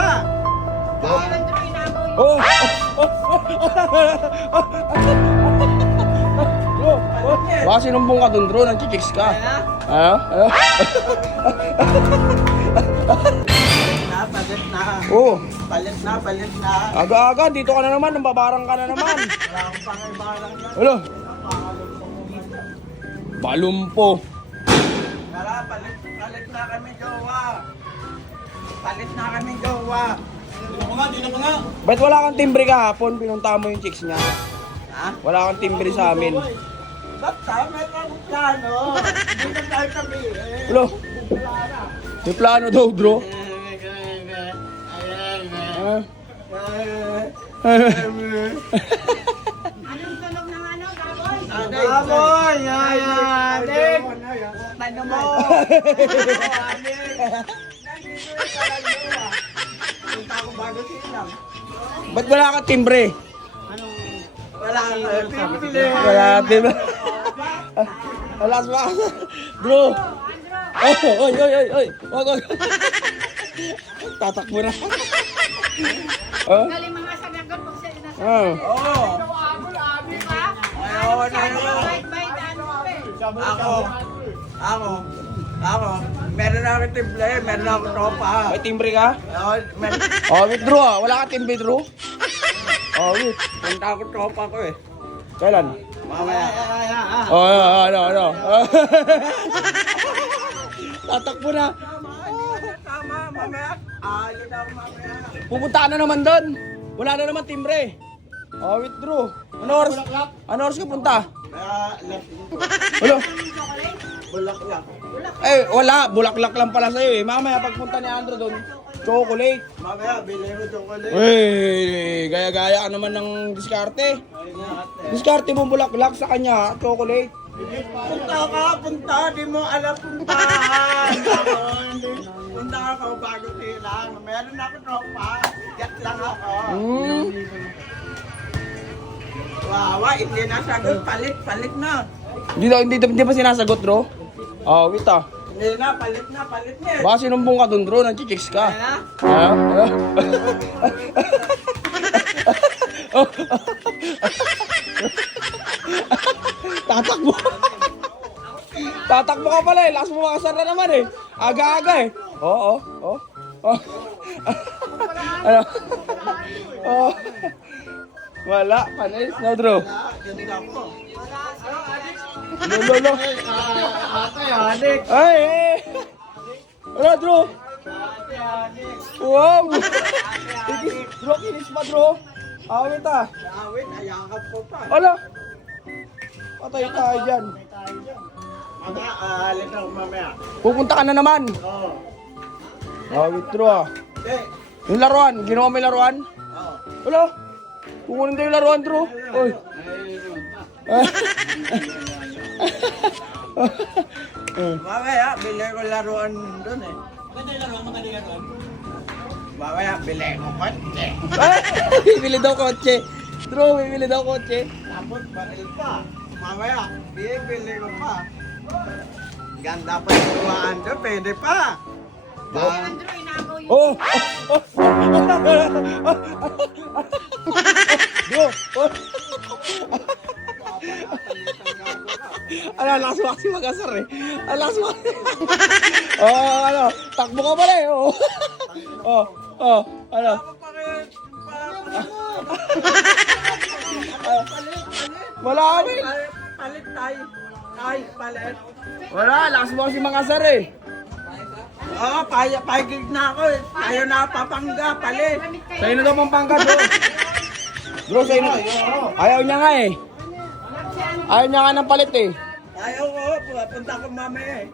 pa. Oh! Bro, baka sinumbong ka dun, bro. Nag-chicks ka. Ano? Ano? Palit na. Oh, Palit na. aga-aga. Dito ka na naman. Nambabarang ka na naman. Wala akong pangibarang yan. Ano? Balumpo. Wala, palit na kami jowa. Palit na kami jowa. Dito pa nga. Ba't wala kang timbre kahapon? Pinunta mo yung chicks niya. Ha? Wala kang timbre sa amin. Ba't tayo may plano? Hindi na tayo sabihin. Hello? May plano daw, bro. Ah. Anong tunog ng ano, baboy? Baboy! Adik! Tano mo! Punta ako bago silang. Ba't wala kang timbre? Wala kang pipili. Wala kang timbre. Wala sa bro. Oh, oy, oy, oy, oy. Wag, wag. Tatakbo na. Oh? Galing mga sanagot pag siya nasa. Oh. Oo. Di ba? Ayaw na yun. Bait-bait, ano eh. Ako. Meron na ako timple, meron na ako tropa. May timbre ka? Meron. Oh, withdraw ah. Wala ka timbre, bro. Oh, wait. Punta ako tropa ko eh. Kailan? Mamaya. Oh, ano. Tatakbo na. Tama, mamaya. Ayaw na ako mamaya. Pupunta ka na naman doon. Wala na naman timbre. Oh, withdraw. Ano oras ka punta? Wala. Bulaklak. Eh, wala. Bulaklak lang pala sa'yo eh. Mamaya pagpunta ni Andrew doon, chocolate. Mamaya, bilhin mo chocolate. Uy, gaya-gaya ka naman ng diskarte. Diskarte mo bulaklak sa kanya, chocolate. Punta. Di mo alam puntahan. Punta ako bago silang. Meron ako tropa. Yak lang ako. Wawa, hindi nasagot. Palit na. Hindi pa sinasagot, bro? Oh, wait ah. Hindi na, palit na. Baka sinumbong ka dun, bro. Nag-chicks ka. Kaya na? Ha? Tatakbo. Tatakbo ka pala eh. Lakas mo makasar na naman eh. Aga-aga eh. Oo. Ano? Oh. Wala. Panis na, bro. Ganun ako. Lolo. Adik. Ay. Ano, bro? Wow. Bro, kinis pa, bro. Awit ah. Awit, ayakap ko pa. Ala. Patay tayo dyan. Mamaya, alit ako mamaya. Pupunta ka na naman. Oo. Awit, bro ah. Eh, Yung laruan, ginawa mo yung laruan? oo. Wala. Kukunin tayo yung laruan, bro. Oy. Mamaya, bili ko laruan doon eh. Mamaya, bili ko kotse. Bibili daw kotse. Bro, bibili daw kotse. Tapos, baril pa. Mamaya, bibili ko pa. Ganda pa yung tuwaan doon, pwede pa. Andrew, inagaw yun. Oh! Bro! Ala, lakas mo kasi mag-asar eh. Lakas mo. Oh, ano, takbo ka pala eh. Oh, ano. Wala kami. Palit tayo. Palit. Wala, lakas mo kasi mag-asar eh. Oo, payagig na ako eh. Ayaw na papangga, palit. Sa'yo na daw pampangka, bro. Bro, sa'yo na. Ayaw niya nga eh. Ayaw niya nga ng palit eh. Ayaw ko, pupunta ko mamaya eh.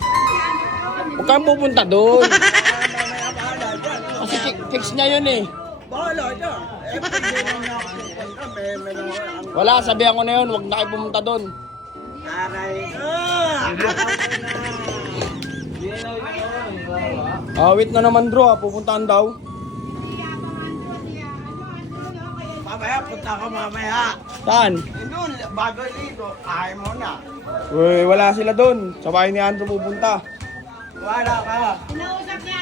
Huwag kang pupunta doon. Mamaya bahala dyan. Kasi fix niya yun eh. Bahala dyan. Eh, pwede lang na ako pupunta. May ang Wala, sabihan ko na yun. Huwag na kayo pumunta doon. aray. Awit na naman bro, pupuntaan daw. Mamaya, punta ko mamaya. Saan? Doon, bago dito, ayaw mo na. Uy, wala sila doon. Sa bahay ni Andrew pupunta. Wala ka. Inausap niya